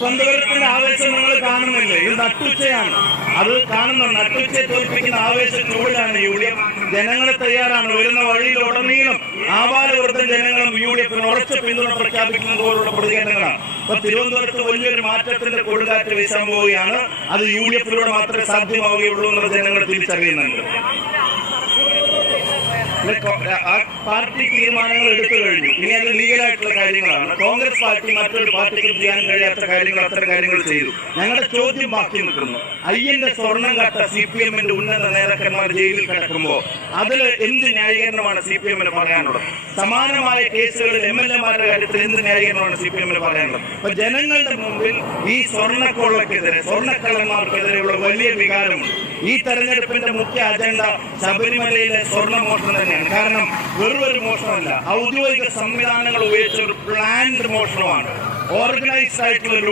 സ്വന്തവരത്തിന്റെ ആവേശം നിങ്ങൾ കാണുന്നില്ലേ? ഇത് നട്ടുച്ചയാണ്. അത് കാണുന്ന നട്ടുച്ചയെ തോൽപ്പിക്കുന്ന ആവേശ ചൂടിലാണ് UDF. ജനങ്ങളെ തയ്യാറാണ്. വരുന്ന വഴിയിലുടനീളം ആബാലവൃദ്ധ ജനങ്ങളും UDF ഉറച്ച പിന്തുണ പ്രഖ്യാപിക്കുന്നത് പോലുള്ള പ്രതികരണങ്ങളാണ്. അപ്പൊ തിരുവനന്തപുരത്ത് വലിയൊരു മാറ്റത്തിന്റെ കൊടുങ്കാറ്റ് വീശാൻ പോവുകയാണ്. അത് UDF മാത്രമേ സാധ്യമാവുകയുള്ളൂ എന്നുള്ള ജനങ്ങൾ തിരിച്ചറിയുന്നുണ്ട്. ആ പാർട്ടി തീരുമാനങ്ങൾ എടുത്തു കഴിഞ്ഞു. ഇനി അത് ലീഗലായിട്ടുള്ള കാര്യങ്ങളാണ്. കോൺഗ്രസ് പാർട്ടി മറ്റൊരു പാർട്ടിക്കും ചെയ്യാൻ കഴിയാത്ത കാര്യങ്ങൾ അത്തരം കാര്യങ്ങൾ ചെയ്തു. ഞങ്ങളുടെ ചോദ്യം ബാക്കി നിൽക്കുന്നു. അയ്യന്റെ സ്വർണം കട്ട CPM-ന്റെ ഉന്നത നേതാക്കന്മാർ ജയിലിൽ കിടക്കുമ്പോൾ അതിൽ എന്ത് ന്യായീകരണമാണ് CPM-ന് പറയാനുള്ളത്? സമാനമായ കേസുകളിൽ MLA-മാരുടെ കാര്യത്തിൽ എന്ത് ന്യായീകരണമാണ് CPM-ന് പറയാനുള്ളത്? അപ്പൊ ജനങ്ങളുടെ മുമ്പിൽ ഈ സ്വർണ്ണക്കൊള്ളക്കെതിരെ, സ്വർണ്ണക്കള്ളന്മാർക്കെതിരെയുള്ള വലിയ വികാരമുണ്ട്. ഈ തെരഞ്ഞെടുപ്പിന്റെ മുഖ്യ അജണ്ട ശബരിമലയിലെ സ്വർണ്ണമോഷണം തന്നെയാണ്. കാരണം വെറുമൊരു മോഷണമല്ല, ഔദ്യോഗിക സംവിധാനങ്ങൾ ഉപയോഗിച്ച ഒരു പ്ലാൻഡ് മോഷണമാണ്. ഓർഗനൈസ്ഡ് ആയിട്ടുള്ള